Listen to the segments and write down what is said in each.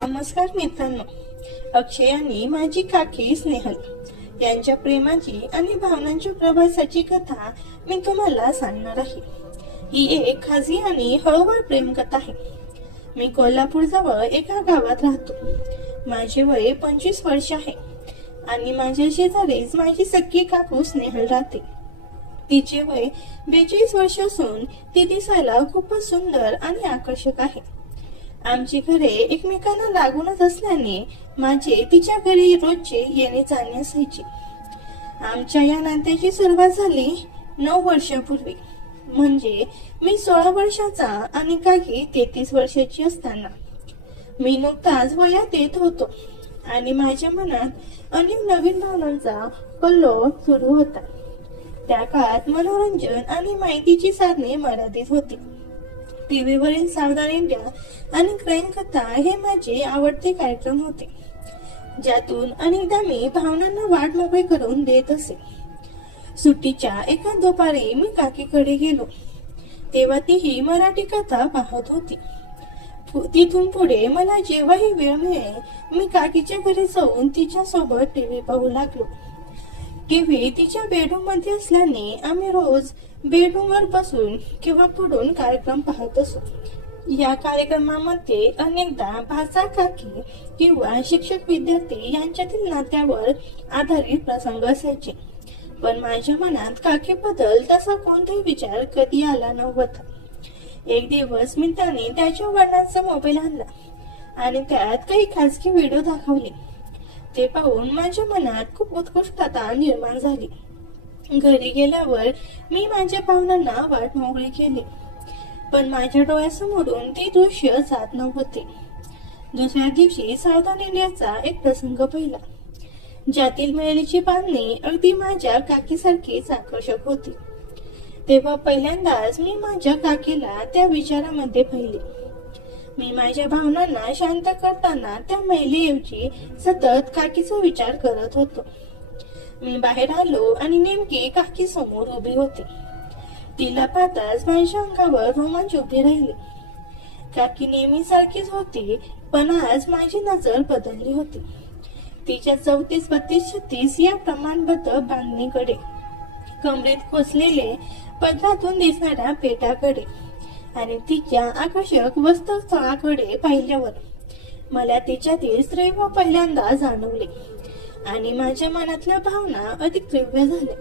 नमस्कार मित्रांनो, अक्षय आणि माझी काकी स्नेहल यांच्या प्रेमाची आणि भावनांच्या प्रवासाची कथा मी तुम्हाला सांगणार आहे. ही एक खाजगी आणि हळूवार प्रेम कथा आहे. मी कोल्हापूर जवळ एका गावात राहतो. माझे वय 25 वर्ष आहे आणि माझ्या शेजारीच माझी सख्खी काकू स्नेहल राहते. तिचे वय 42 वर्ष असून ती दिसायला खूपच सुंदर आणि आकर्षक आहे. आमची घरे एकमेकांना लागूनच असल्याने माझे तिच्या घरी रोजचे येणे जाणे असायचे. आमच्या या नात्याची सुरुवात झाली 9 वर्षापूर्वी, म्हणजे मी 16 वर्षाचा आणि काकी 33 वर्षाची असताना. मी नुकताच वयात येत होतो आणि माझ्या मनात अनेक नवीन भावनांचा कल्लोळ सुरू होता. त्या काळात मनोरंजन आणि माहितीची साधने मर्यादित होती. टीव्हीवरील सावधान इंडिया आणि क्राईम कथा हे माझे आवडते कार्यक्रम होते, ज्यातून अनेकदा मी भावनांना वाट मोकळी करून देत असे. सुट्टीच्या एका दुपारी मी काकीकडे गेलो, तेव्हा तीही मराठी कथा पाहत होती. तिथून पुढे मला जेव्हाही वेळ मिळेल मी काकीच्या घरी जाऊन तिच्या सोबत टीव्ही पाहू लागलो. टीव्ही तिच्या बेडरूम मध्ये असल्याने आम्ही रोज बेडरूमवर बसून किंवा पुढून कार्यक्रम पाहत असो. या कार्यक्रमामध्ये अनेकदा भाचा काकी किंवा शिक्षक विद्यार्थी यांच्यातील नात्यावर आधारित प्रसंग असायचे, पण माझ्या मनात काकीबद्दल तसा कोणताही विचार कधी आला नव्हता. एक दिवस मित्राने त्याच्या वडिलांचा मोबाईल आणला आणि त्यात काही खासगी व्हिडिओ दाखवले. ते पाहून माझ्या मनात खूप उत्कृष्टता निर्माण झाली. घरी गेल्यावर मी माझ्या भावनांना वाट मोकळी केली, पण माझ्या डोळ्यासमोरून ते दृश्य जात नव्हते. दुसऱ्या दिवशी सावधान इंडियाचा एक प्रसंग पाहिला, ज्यातील महिलेची बांधणी अगदी माझ्या काकीसारखीच आकर्षक होती. तेव्हा पहिल्यांदाच मी माझ्या काकीला त्या विचारामध्ये पाहिले. मी माझ्या भावनांना शांत करताना त्या महिलेऐवजी सतत काकीचा विचार करत होतो. मी बाहेर आलो आणि नेमकी काकी समोर उभी होती. तिला पाहताच माझ्या अंगावर रोमांच उभे राहिले. काकी नेहमी सारखीच होती, पण आज माझी नजर बदलली होती. तिच्या 34, 32, 36 या प्रमाणबद्ध बांधणीकडे, कमरेत खोचलेले पदरातून दिसणाऱ्या पेटाकडे आणि तिच्या आकर्षक वस्त्रस्थळाकडे पाहिल्यावर मला तिच्यातील स्त्रीभाव पहिल्यांदा जाणवले आणि माझ्या मनातल्या भावना अधिक तीव्र झाल्या.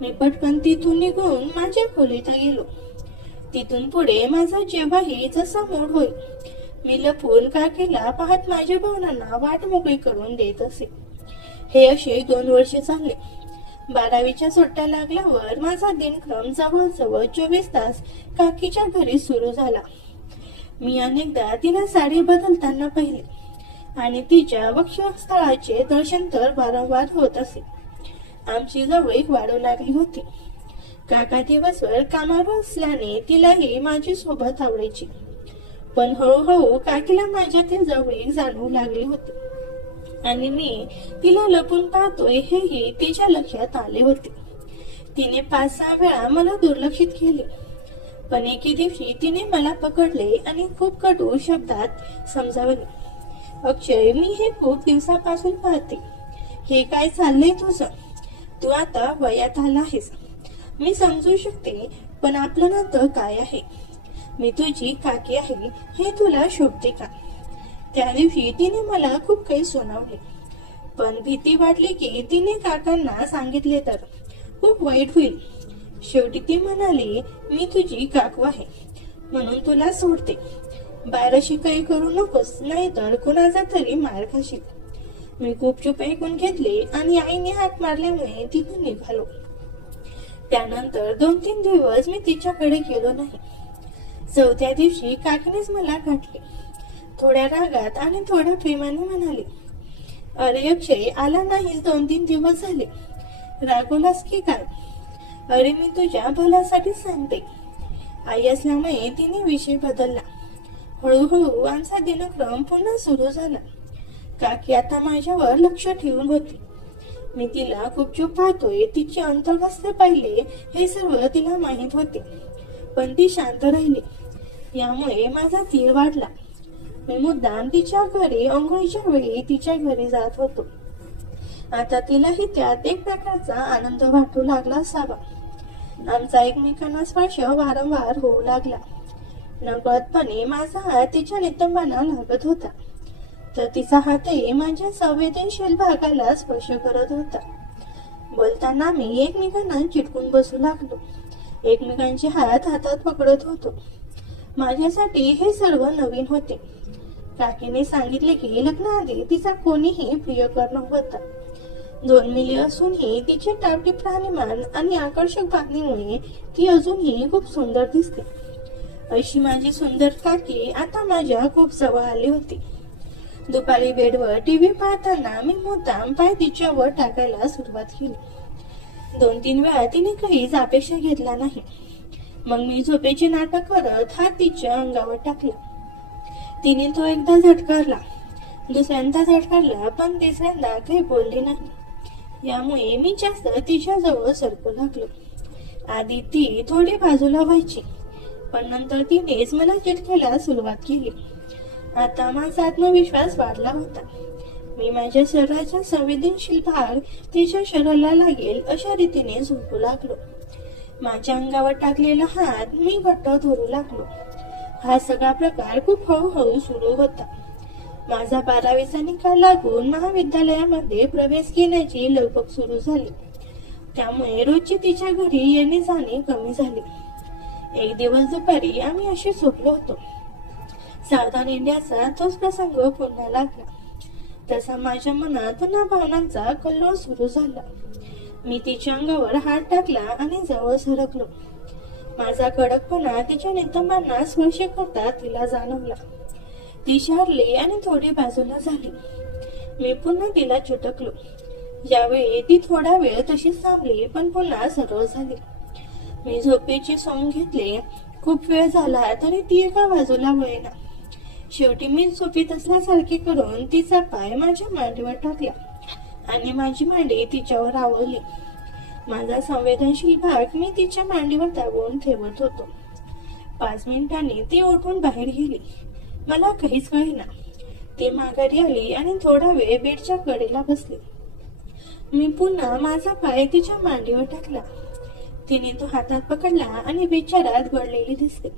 मी पटकन तिथून निघून माझ्या खोलीत गेलो. तिथून पुढे माझा जेव्हाही जसा मूड होईल मी लपून काकीला पाहत माझ्या भावनांना वाट मोकळी करून देत असे. हे असे 2 वर्षे चालले. 12वीच्या सुट्ट्या लागल्यावर माझा दिनक्रम जवळजवळ 24 तास काकीच्या घरी सुरू झाला. मी अनेकदा तिला साडी बदलताना पाहिले आणि तिच्या वक्षस्थळाचे दर्शन तर वारंवार होत असे. आमची जवळीक वाढू लागली होती. काका दिवसभर कामावर असल्याने तिलाही माझी सोबत आवडायची, पण हळूहळू काकीला माझ्यातील जवळीक जाणवू लागली होती आणि मी तिला लपून पाहतोय हेही तिच्या लक्षात आले होते. तिने 5-6 वेळा मला दुर्लक्षित केले, पण एके दिवशी तिने मला पकडले आणि खूप कटू शब्दात समजावले. अक्षय, मी हे खूप दिवसापासून पाहते. हे काय चाललंय तुझं? तू आता वयात आला आहेस, मी समजू शकते, पण आपलं नातं काय आहे? मी तुझी काकी आहे हे तुला शोभते का? त्या दिवशी तिने मला खूप काही सुनावले, पण भीती वाटली की तिने काकांना सांगितले तर खूप वाईट होईल. शेवटी ती म्हणाली, मी तुझी काकू आहे म्हणून तुला सोडते. बाहेरशी काही करू नकोस, नाहीतर कुणाचा तरी मार खाशील. मी गुपचूप ऐकून घेतले आणि आईने हाक मारल्यामुळे तिथून निघालो. त्यानंतर 2-3 दिवस मी तिच्याकडे गेलो नाही. 4थ्या दिवशी काकीनेच मला गाठले. थोड्या रागात आणि थोड्या प्रेमाने म्हणाले, अरे अक्षय, आला नाहीस 2-3 दिवस झाले, रागवलास की काय? अरे मी तुझ्या भल्यासाठी सांगते. आई असल्यामुळे तिने विषय बदलला. हळूहळू आमचा दिनक्रम पुन्हा सुरू झाला. काकी आता माझ्यावर लक्ष ठेवून होती. मी तिला गुपचूप पाहतोय, तिचे अंतर्गस्थ पाहिले हे सर्व तिला माहित होते, पण ती शांत राहिली. यामुळे माझा तीळ वाढला. मी मुद्दाम तिच्या घरी अंघोळीच्या वेळी तिच्या घरी जात होतो. आता तिलाही त्यात एक प्रकारचा आनंद वाटू लागला असावा. आमचा एकमेकांना स्पर्श वारंवार होऊ लागला. नकळतपणे माझा हात तिच्या नितंबांना लागत होता, तर तिचा हातही माझ्या संवेदनशील भागाला स्पर्श करत होता. बोलताना मी एकमेकांना चिटकून बसू लागलो. एकमेकांचे हात हातात पकडत होतो. माझ्यासाठी हे सर्व नवीन होते. काकीने सांगितले की लग्नाआधी तिचा कोणीही प्रियकर नव्हता. 2 मिली असूनही तिचे टापटीप राहणीमान आणि आकर्षक बांधणीमुळे ती अजूनही खूप सुंदर दिसते. अशी माझी सुंदर काकी आता माझ्या खूप जवळ आली होती. दुपारी बेडवर टीव्ही पाहताना मी मुद्दाम पाय तिच्यावर टाकायला सुरुवात केली. 2-3 वेळा तिने काहीच अपेक्षा घेतला नाही. मग मी झोपेचे नाटक करत हात तिच्या अंगावर टाकला. तिने तो एकदा झटकारला, दुसऱ्यांदा झटकारला, पण तिसऱ्यांदा काही बोलली नाही. यामुळे मी जास्त तिच्या जवळ सरकू लागलो. आधी ती थोडी बाजूला व्हायची, पण नंतर तिनेच मला चिटकायला सुरुवात केली. आता माझा आत्मविश्वास वाढला होता. मी माझ्या शरीराचा संवेदनशील भाग तिच्या शरीराला लागेल अशा रीतीने झोपू लागलो. माझ्या अंगावर टाकलेला हात मी घट्ट धरू लागलो. हा सगळा प्रकार खूप हळूहळू सुरू होता. माझा 12वीचा निकाल लागून महाविद्यालयामध्ये प्रवेश घेण्याची लगबग सुरू झाली. त्यामुळे रोजची तिच्या घरी येणे जाणे कमी झाले. एक दिवस दुपारी आम्ही अशी झोपलो होतो. सावधान इंडियाचा तोच प्रसंग पुन्हा लागला. तसा माझ्या मनात पुन्हा भावनांचा कल्लोळ सुरू झाला. मी तिच्या अंगावर हात टाकला आणि जवळ सरकलो. माझा कडकपणा तिच्या नितंबांना स्पर्श करता तिला जाणवला. ती शारली आणि थोडी बाजूला झाली. मी पुन्हा तिला चिटकलो. यावेळी ती थोडा वेळ तशीच थांबली, पण पुन्हा सरळ झाली. मी झोपेचे सोंग घेतले. खूप वेळ झाला तरी ती एका बाजूला वळेना. शेवटी मी झोपेत असल्यासारखे करून तिचा पाय माझ्या मांडीवर टाकला आणि माझी मांडी तिच्यावर आवळली. माझा संवेदनशील भाग मी तिच्या मांडीवर दाबून ठेवत होतो. 5 मिनिटांनी ती उठून बाहेर गेली. मला काहीच कळेना. ती माघारी आली आणि थोडा वेळ बेडच्या कडेला बसली. मी पुन्हा माझा पाय तिच्या मांडीवर टाकला. तिने तो हातात पकडला आणि विचारात गडलेली दिसते.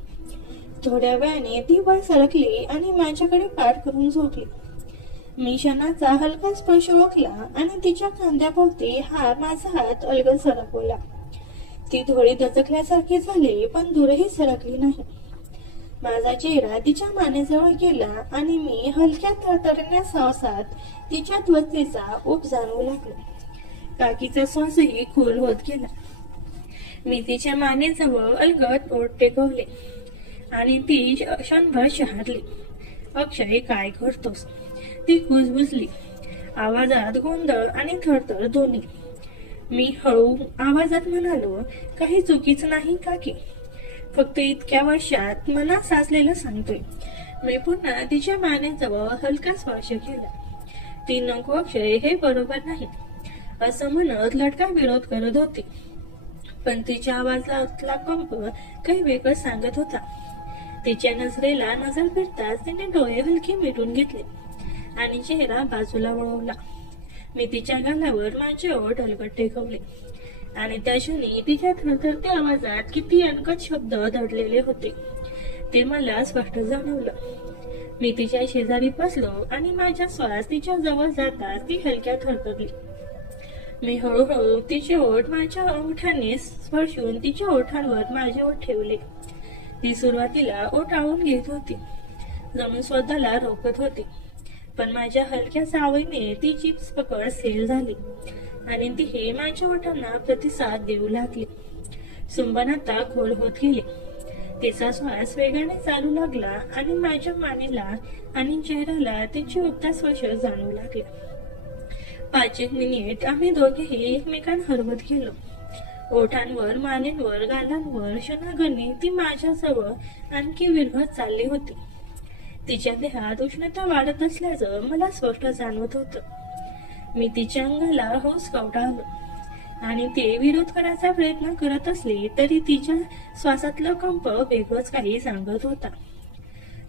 थोड्या वेळाने ती वर सरकली आणि माझ्याकडे पाठ करून झोपली. मी क्षणाचा हलका स्पर्श ओळखला आणि तिच्या खांद्याभोवती माझा हात अलगद सरकवला. ती थोडी दचकल्यासारखी झाली, पण दूरही सरकली नाही. माझा चेहरा तिच्या मानेजवळ गेला आणि मी हलक्या थरथरण्या श्वासात तिच्या त्वचेचा ऊब जाणवू लागलो. काकीचा श्वासही खोल होत गेला. मी तिच्या मानेजवळ अलगद ओठ टेकवले आणि ती क्षणभर शहारली. अक्षय, काय करतोस? ती कुजबुजली, आवाजात गोंधळ आणि थरथर दोन्ही. मी हळू आवाजात म्हणालो, काही चुकीच नाही काकी, फक्त इतक्या वर्षात मनात साचलेलं सांगतोय. मी पुन्हा तिच्या मानेजवळ हलका स्पर्श केला. ती नको अक्षय, हे बरोबर नाही असं म्हणत लटका विरोध करत होती, पण तिच्या आवाजातला कंप काही वेगळं सांगत होता. तिच्या नजरेला नजर फिरताच तिने डोळे हलके मिटून घेतले आणि चेहरा बाजूला वळवला. मी तिच्या गालावर माझे ओठ हलकट टेकवले आणि त्या क्षणी तिच्या थरथरत्या आवाजात किती अनकट शब्द दडलेले होते ते मला स्पष्ट जाणवलं. मी तिच्या शेजारी बसलो आणि माझा श्वास तिच्या जवळ जाताच ती हलक्या थरथरली. मी हळूहळू तिचे ओठ माझ्या ओठाने स्पर्शून तिच्या ओठांवर माझे ओठ ठेवले. ती सुरुवातीला ओठ आवळून घेत होती, जणू स्वतःला रोखत होती, पण माझ्या हलक्या चावईने तिची पकड सैल झाली आणि ती माझ्या ओठांना प्रतिसाद देऊ लागली. चुंबन आता खोल होत गेले. तिचा श्वास वेगाने चालू लागला आणि माझ्या मानेला आणि चेहऱ्याला तिची उबता स्पर्श जाणवू लागला. 5 मिनिट आम्ही दोघेही एकमेकांना हरवत गेलो. ओठांवर, मानेंवर, गालांवर क्षणागणी ती माझ्या जवळ आणखी विरघळत चालली होती. तिच्या देहात उष्णता वाढत असल्याचं मला स्पष्ट जाणवत होतं. मी तिच्या अंगाला हौस कवटाळलो आणि ते विरोध करायचा प्रयत्न करत असले तरी तिच्या श्वासातलं कंप वेगळंच काही सांगत होता.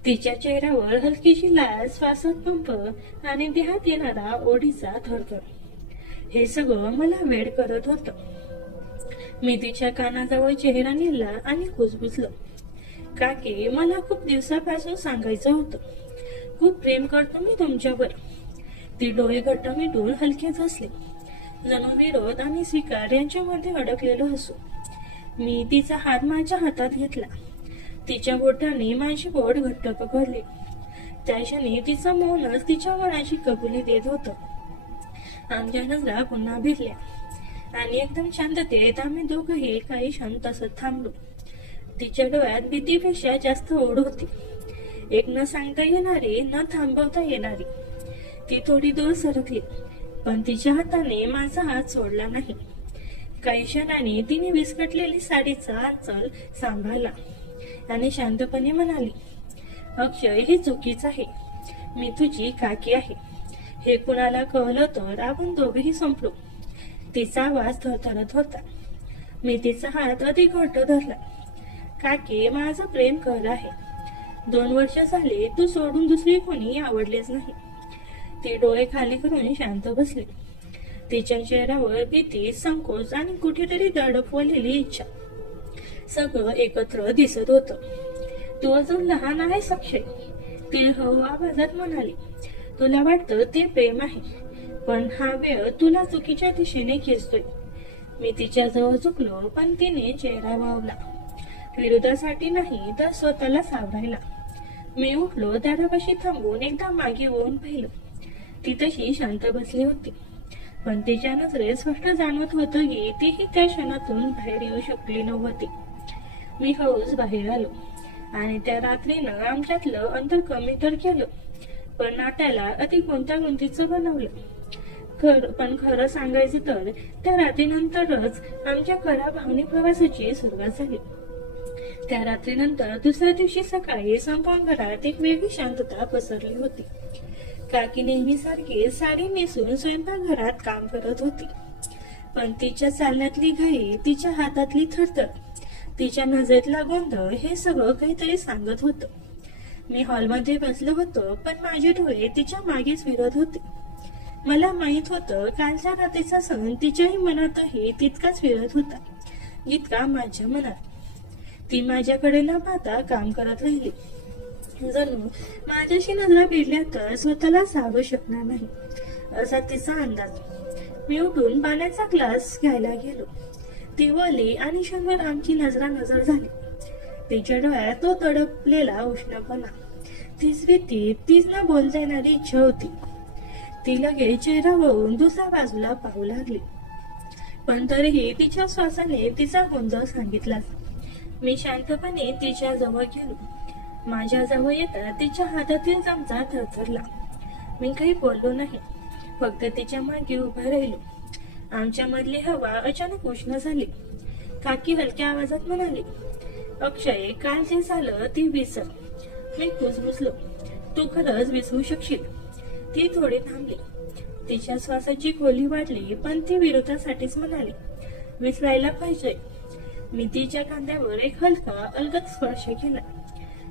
तिच्या चेहऱ्यावर हलकीशी लाल, श्वासात पंप आणि देहात येणारा ओढीचा थरथर. हे सगळं मला वेड करत होतं. मी तिच्या कानाजवळ चेहरा नेला आणि कुजबुजलो. काकी, मला खूप दिवसापासून सांगायचं होतं. खूप प्रेम करतो मी तुमच्यावर. ती डोळे घट्ट मिटून हलकेच हसले, जणू विरोध आणि स्वीकार यांच्यामध्ये अडकलेलो असो. मी तिचा हात माझ्या हातात घेतला. तिच्या बोटाने माझी बोट घट्ट पकडली. त्या क्षणी तिचं मौनच तिच्या मनाची कबुली देत होतं. आमच्या नजरा पुन्हा भिडल्या आणि एकदम शांततेत आम्ही दोघंही काही क्षण तसंच थांबलो. तिच्या डोळ्यात भीतीपेक्षा जास्त ओढ होती, एक न सांगता येणारी, न थांबवता येणारी. ती थोडी दूर सरकली, पण तिच्या हाताने माझा हात सोडला नाही. काही क्षणांनी तिने विस्कटलेली साडीचा आंचल सांभाळला आणि शांतपणे म्हणाली, अक्षय, हे चुकीच आहे. मी तुझी काकी आहे. हे कुणाला कळलं तर आपण दोघेही संपलो. तिचा आवाज थरथरत होता. मी तिचा हात अधिक घट्ट धरला. काकी, माझं प्रेम खरं आहे. 2 वर्ष झाले तू सोडून दुसरी कोणी आवडलेच नाही. ती डोळे खाली करून शांत बसली. तिच्या चेहऱ्यावर भीती, संकोच आणि कुठेतरी दडपवलेली इच्छा सगळं एकत्र दिसत होतं. तू अजून लहान आहेस अक्षय, ती हळू आवाजात म्हणाली. तुला वाटतं ते प्रेम आहे, पण हा वेळ तुला चुकीच्या दिशेने खेचतोय. मी तिच्या जवळ झुकलो, पण तिने चेहरा वावला. विरोधासाठी नाही तर स्वतःला सावरायला. मी उठलो, दारापाशी थांबून एकदा मागे वळून पाहिलं. ती तशी शांत बसली होती, पण तिच्या नजरेत स्पष्ट जाणवत होतं की तीही त्या क्षणातून बाहेर येऊ शकली नव्हती. मी हळूच बाहेर आलो आणि त्या रात्रीनं आमच्यातलं अंतर कमी तर केलं, पण नात्याला अति गुंतागुंतीचं बनवलं. पण खरं सांगायचं तर त्या रात्रीनंतरच आमच्या खऱ्या भावनिक प्रवासाची सुरुवात झाली. त्या रात्रीनंतर दुसऱ्या दिवशी सकाळी संपूर्ण घरात एक वेगळी शांतता पसरली होती. काकी नेहमीसारखी साडी नेसून स्वयंपाकघरात काम करत होती, पण तिच्या चालण्यातली घाई, तिच्या हातातली थरथर, तिच्या नजरेतला गोंधळ हे सगळं काहीतरी सांगत होतं. मी हॉलमध्ये बसलो होतो, पण माझे डोळे तिच्या मागेच फिरत होते. मला माहित होतं कालच्या रात्रीचा सण तिच्याही मनातही तितकाच फिरत होता जितका माझ्या मनात. ती माझ्याकडे न पाहता काम करत राहिली, जणू माझ्याशी नजरा भिडल्या तर स्वतःला सावरू शकणार नाही असा तिचा अंदाज. मी उठून पाण्याचा ग्लास घ्यायला गेलो. ती वळली आणि क्षणभर आमची नजरानजर झाली. तिच्या डोळ्यात तो तडपलेला उष्णपणा, तीच भीती, तीच न बोलता येणारी इच्छा होती. ती लगेच चेहरा वळून दुसऱ्या बाजूला पाहू लागली, पण तरीही तिच्या श्वासाने तिचा गोंधळ सांगितला. मी शांतपणे तिच्या जवळ गेलो. माझ्या जवळ येता तिच्या हातातील चमचा थरथरला. मी काही बोललो नाही, फक्त तिच्या मागे उभा राहिलो. आमच्या मधली हवा अचानक उष्ण झाली. काकी हलक्या आवाजात म्हणाली, अक्षय, काल जे झालं ते विसर. मी कुजबुजलो. तू खरंच विसरू शकशील? ती थोडी थांबली. तिच्या श्वासाची खोली वाढली, पण ती विरोधासाठीच म्हणाली, विसरायला पाहिजे. मी तिच्या खांद्यावर एक हलका अलगद स्पर्श केला.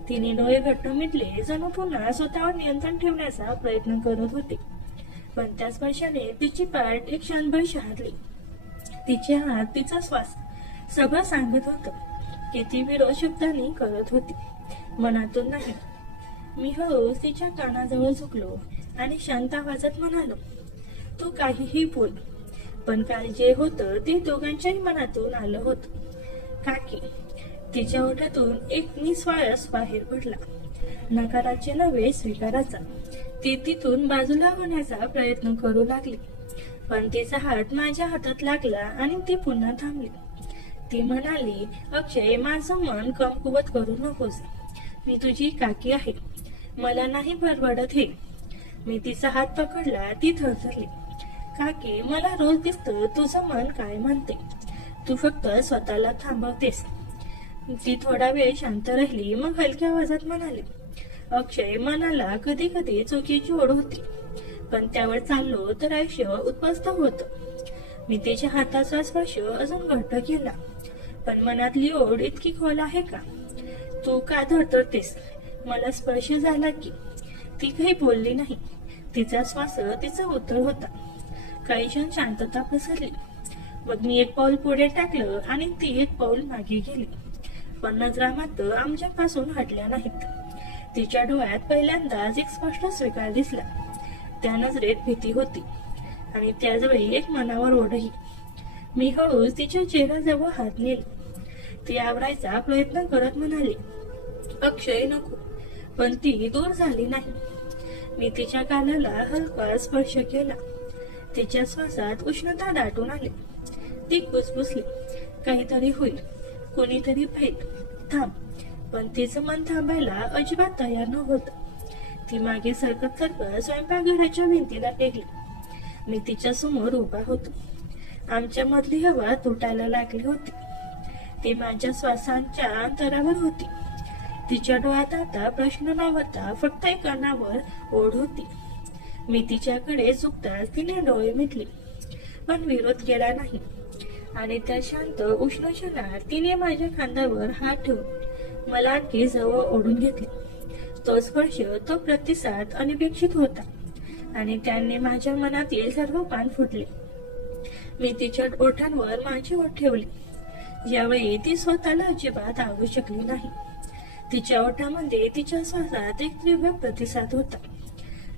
तिने डोळे घट्ट मिटले, जणू पुन्हा स्वतःवर नियंत्रण ठेवण्याचा प्रयत्न करत होते, पण त्या स्पर्शाने तिची पाठ एक क्षणभर शहारली. तिचे हात, तिचा श्वास सगळं सांगत होतं की ती विरोध शब्दांनी करत होती, मनातून नाही. मी हळूच तिच्या कानाजवळ झुकलो आणि शांत आवाजात म्हणालो, तू काहीही बोल, पण काल जे होतं ते दोघांच्याही मनातून आलं होतं. काकी, तिच्या ओठातून एक निस्वास बाहेर पडला, नकाराचे नव्हे, स्वीकाराचा. ती तिथून बाजूला होण्याचा प्रयत्न करू लागली, पण तिचा हात माझ्या हातात लागला आणि ती पुन्हा थांबली. ती म्हणाली, अक्षय, माझं मन कमकुवत करू नकोस. मी तुझी काकी आहे, मला नाही परवडत हे. मी तिचा हात पकडला. ती थरथरली. काकी, मला रोज दिसतं तुझं मन काय म्हणते, तू फक्त स्वतःला थांबवतेस. ती थोडा वेळ शांत राहिली, मग हलक्या आवाजात म्हणाली, अक्षय, मनाला कधी कधी चुकीची ओढ होती, पण त्यावर चाललो तर आयुष्य उद्ध्वस्त होतं. मी तिच्या हाताचा स्पर्श अजून घट्ट केला. पण मनातली ओढ इतकी खोल आहे का? तू का धडधडतेस? मला स्पर्श झाला की ती काही बोलली नाही. तिचा श्वास तिचा उत्तर होता. काही क्षण शांतता पसरली. मग मी एक पाऊल पुढे टाकलं आणि ती एक पाऊल मागे गेली. पण नजरा मात्र आमच्यापासून हटल्या नाहीत. तिच्या डोळ्यात पहिल्यांदाच एक स्पष्ट स्वीकार दिसला. त्या नजरेत भीती होती आणि त्याचवेळी एक मनावर ओढही. मी हळूच तिच्या चेहऱ्याजवळ हात नेला. ती आवरायचा प्रयत्न करत म्हणाली, अक्षय नको. पण ती दूर झाली नाही. मी तिच्या कानाला हलका स्पर्श केला. तिच्या श्वासात उष्णता दाटून आली. ती कुसकुसली, काहीतरी होईल, कोणीतरी पाहिल, थांब. पण तिचं मन थांबायला अजिबात तयार नव्हतं. ती मागे सरकत सरकत स्वयंपाकघराच्या भिंतीला टेकली. मी तिच्या समोर उभा होतो. आमच्या मधली हवा तुटायला लागली होती. ती माझ्या श्वासांच्या अंतरावर होती. तिच्या डोळ्यात आता प्रश्न नव्हता, फक्त एक अनावर ओढ होती. मी तिच्याकडे झुकताच तिने डोळे मिटले, पण विरोध केला नाही. आणि त्या शांत उष्ण क्षणात तिने माझ्या खांद्यावर हात ठेवून मला आणखी जवळ ओढून घेतले. तो स्पर्श, तो प्रतिसाद अनपेक्षित होता आणि त्याने माझ्या मनातील सर्व पान फुटले. मी तिच्या ओठांवर माझी ओठ ठेवली. यावेळी ती स्वतःला अजिबात आवडू शकली नाही. तिच्या ओठामध्ये तिच्या श्वासात एक तीव्र प्रतिसाद होता.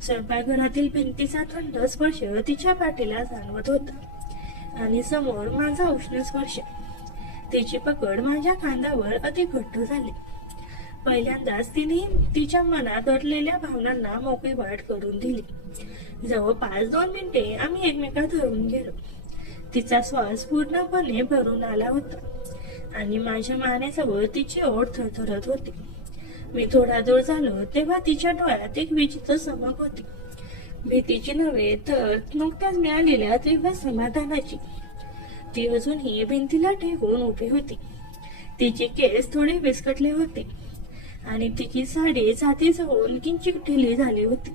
स्वयंपाकघरातील भिंतीचा थंड स्पर्श तिच्या पाठीला जाणवत होता आणि समोर माझा उष्ण स्पर्श. तिची पकड माझ्या खांद्यावर अधिक घट्ट झाली. पहिल्यांदाच तिने तिच्या मनात दडलेल्या भावनांना मोकळीवाट करून दिली. जवळपास 2 मिनिटे आम्ही एकमेकात धरून गेलो. तिचा श्वास पूर्णपणे भरून आला होता आणि माझ्या मानेजवळ तिची ओठ थरथरत होती. मी थोडा दूर झालो तेव्हा तिच्या डोळ्यात एक विचित्र चमक होती. भीतीची नव्हे तर नुकत्याच मिळालेल्या तीव्र समाधानाची. ती अजूनही भिंतीला टेकून उभी होती. तिचे केस थोडे विस्कटले होते आणि तिची साडी छातीजवळून किंचित ढिली झाली होती.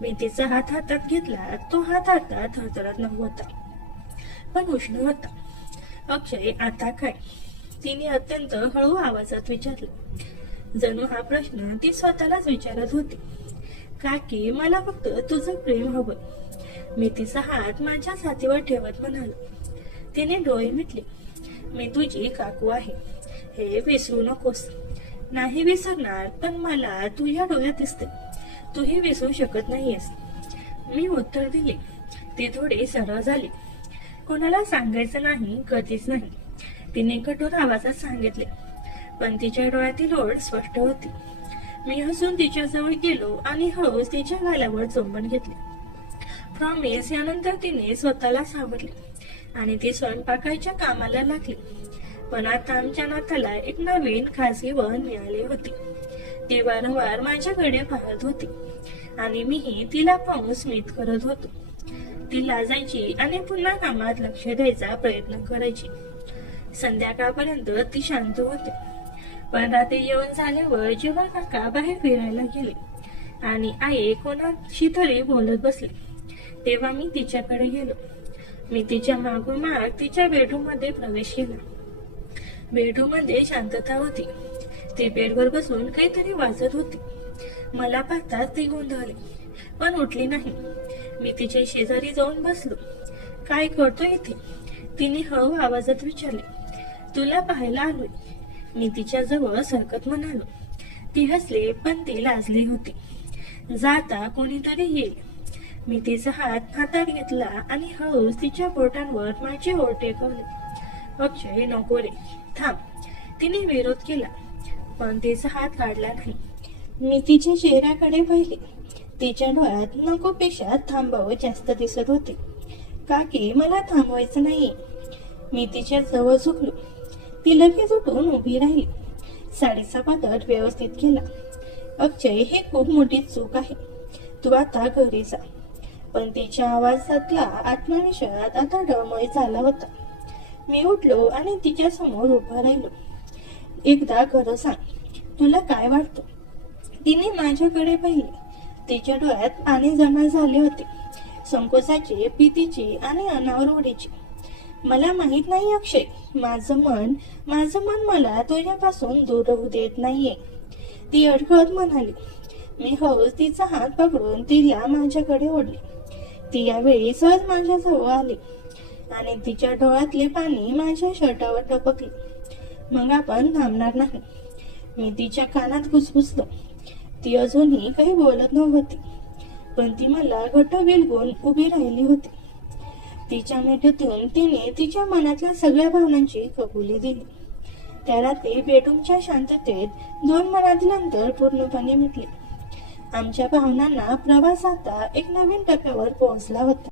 मी तिचा हात हातात घेतला. तो हात आता थरथरत नव्हता, पण उष्ण होता. अक्षय, आता काय? तिने अत्यंत हळू आवाजात विचारलं. जणू हा प्रश्न ती स्वतःलाच विचारत होती. का की मला फक्त तुझं प्रेम हवं. मी तिचा हात माझ्या छातीवर ठेवत म्हणालो. तिने डोळे मिटले. मी तुझी काकू आहे, हे विसरू नकोस. नाही विसरणार, पण मला तुझ्या डोळ्यात दिसते. तूही विसरू शकत नाहीयेस. मी उत्तर दिले. ती थोडी सरळ झाली. कोणाला सांगायचं नाही, कधीच नाही, तिने कठोर आवाजात सांगितले. पण तिच्या डोळ्यातील ओढ स्पष्ट होती. मी हसून तिच्या जवळ गेलो आणि हळूच तिच्या गालावर चुंबन घेतले. प्रॉमिस. यानंतर तिने स्वतःला सावरले आणि ती स्वयंपाकाच्या कामाला लागली. पण आता आमच्या नात्याला एक नवीन खासगी वळण मिळाले होते. ती वारंवार माझ्याकडे पाहत होती आणि मीही तिला पाहून स्मित करत होतो. ती लाजायची आणि पुन्हा कामात लक्ष द्यायचा प्रयत्न करायची. संध्याकाळपर्यंत ती शांत होते. पण रात्री येऊन झाल्यावर जेव्हा काका बाहेर फिरायला गेले आणि आई कोणाशी तरी बोलत बसले, तेव्हा मी तिच्याकडे गेलो. मी तिच्या मागोमाग तिच्या बेडरूम मध्ये प्रवेश केला. बेडरूम मध्ये शांतता होती. ती बेडवर बसून काहीतरी वाचत होती. मला पाहताच ती गोंधळली, पण उठली नाही. मी तिच्या शेजारी जाऊन बसलो. काय करतो इथे? तिने हळू आवाजात विचारले. तुला पाहायला आलोय, मी तिच्या जवळ सरकत म्हणालो. ती हसली, पण ती लाजली होती. जाता कोणीतरी येईल. मी तिचा हात हातात घेतला आणि हळूच तिच्या बोटांवर माझे ओठ टेकवले. अक्षय, नको रे, थांब. तिने विरोध केला, पण तिचा हात काढला नाही. मी तिच्या चेहऱ्याकडे पाहिले. तिच्या डोळ्यात नकोपेक्षा थांबावं जास्त दिसत होते. काकी, मला थांबवायचं नाही. मी तिच्या जवळ झुकलो. ती लगेच उठून उभी राहिली. साडीचा पातळ व्यवस्थित केला. अक्षय, हे खूप मोठी चूक आहे. तू आता घरी जा. पण तिच्या आवाजातला आत्मविश्वास आता डळमळ झाला होता. मी उठलो आणि तिच्या समोर उभा राहिलो. एकदा खरं सांग, तुला काय वाटतं? तिने माझ्याकडे पाहिले. तिच्या डोळ्यात पाणी जमा झाले होते, संकोचाचे, भीतीचे आणि अनावरोडीचे. मला माहित नाही अक्षय, माझं मन मला तुझ्यापासून दूर राहू देत नाहीये. ती अडखळत म्हणाली. मी हळूच तिचा हात पकडून तिला माझ्याकडे ओढले. ती यावेळी सहज माझ्याजवळ आली आणि तिच्या डोळ्यातले पाणी माझ्या शर्टावर टपकले. मग आपण थांबणार नाही, मी तिच्या कानात कुसकुसलो. ती अजूनही काही बोलत नव्हती, पण ती मला घट्ट विलगून उभी राहिली होती. तिच्या मिठीतून तिने तिच्या मनातल्या सगळ्या भावनांची कबुली दिली. त्या रात्री बेडरूमच्या शांततेत 2 मनातील अंतर पूर्णपणे मिटले. आमच्या भावनांना प्रवास आता एक नवीन टप्प्यावर पोहोचला होता.